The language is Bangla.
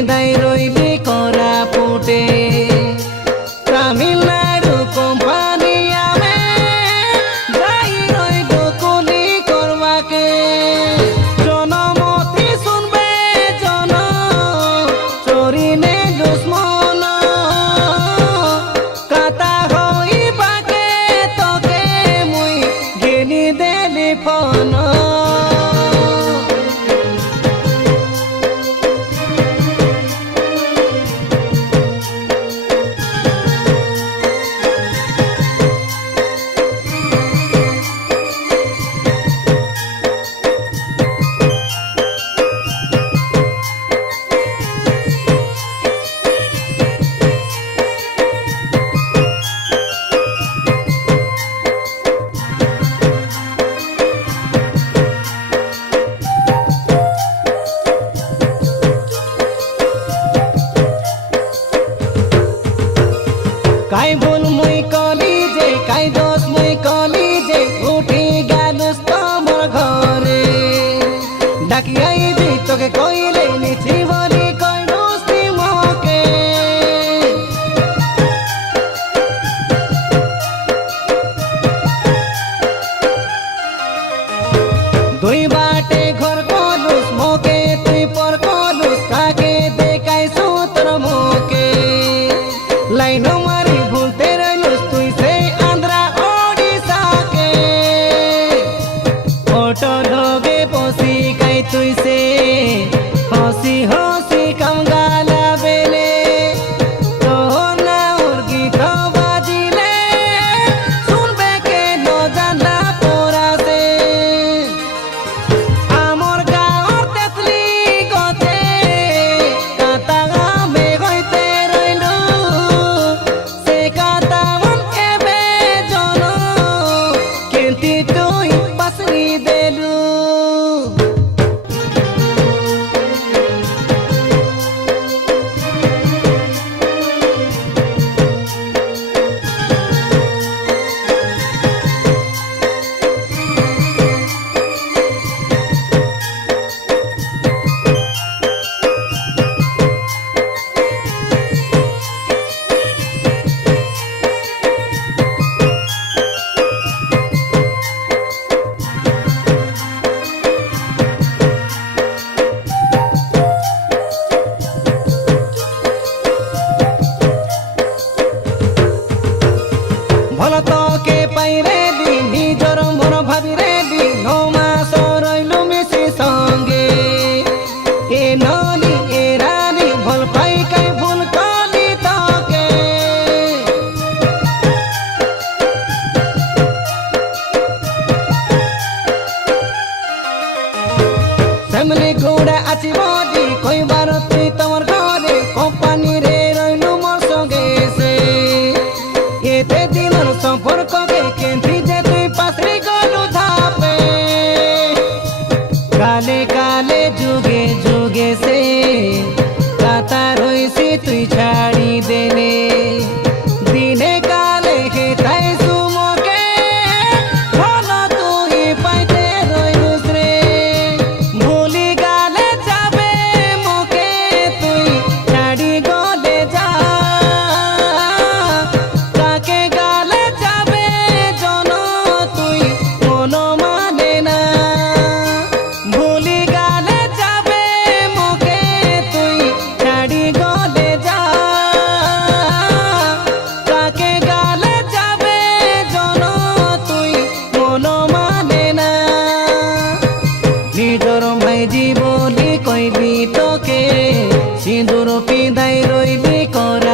পিঁধাই রইলি করা ফুটে তামিলনাড়ু কোম্পানি আমি যাই রইল কুলি করবাকে জনমতি শুনবে জন চরিনে দুশ্মন কাতা হইবাকে তোকে মুই গেলি দেলি ফোন কাই ভুল মুই কলি যে কাই দোষ মুই কলি যে উঠি গেলুস তোমার ঘরে ডাকি আইবি তোকে কইলে নিছি বলি কইলুস মোকে দুই বাটে ঘর কলুস মোকে তুই পর কলুস কাকে দেখাই সুতর মোকে লাইন মারি ভুলতে রইলুস তুই সে আন্ধ্রা ওড়িশা কে অটো ঢোকে বসি কাই তুই সে হসি হসি কমগালা বেলে তোর না ওর গীত বাজিলে শুনবে কে ন জানলা পড়াছে আমার গাঁর তেতলি গছে কাতা গামে হইতে রইলু সে কাতা মন এবে জন কিন্তু তুই পাসনি দেলু ভাল তোকে পাই রেডি নিজর মন ভাবি রেডি 9 মাস রইলু মিশি সঙ্গে এ নলি এ রানী ভাল পাই কাই ভুল কলি তোকে ফ্যামিলি ঘোড়া আছি বডি কইবার তুই তোমার ঘরে কোম্পানি রে রইলু মোর সঙ্গে সে এতে দিনের সম্পর্ককে কেন্দ্রি যে তুই পাশে গলু ধাপে কালে কালে যুগে যুগে সে কাতা রইছি তুই ছাড়ি দেলে দিনে কালে হেতাই সুমকে ভালো তুই পাইতে রইলুস রে ভুলি গালে যাবে মোকে তুই ছাড়ি গলে যা কাকে গালে যাবে জন তুই মন মানে না ভুলি গালে যাবে মোকে তুই ছাড়ি গলে যা কাকে গালে যাবে জন তুই মন মানে না নিজর মাইজি বলি কইলি তোকে সিঁদুর পিঁধাই রইলি করা